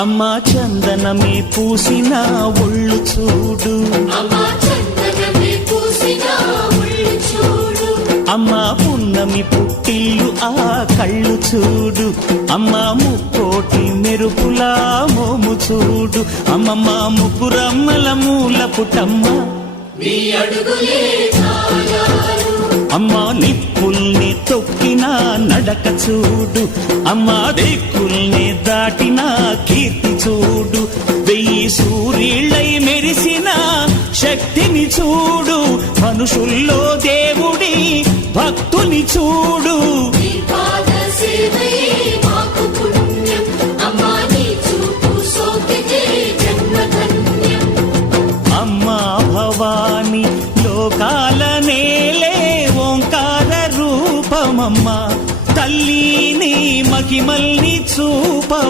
అమ్మా చందనమే పూసిన ఒళ్ళు చూడు, అమ్మా పున్నమి పుట్టిల్లు ఆ కళ్ళు చూడు, అమ్మా ముక్కోటి మెరుపులా మోము చూడు, అమ్మమ్మ ముగ్గురమ్మల మూల పుటమ్మ అమ్మా నిప్పుల్ని తొక్కిన నడక చూడు, అమ్మా దిక్కుల్ని దాటిన కీర్తి చూడు, 1000 సూర్యుళ్ళై మెరిసిన శక్తిని చూడు, మనుషుల్లో దేవుడి భక్తుని చూడు.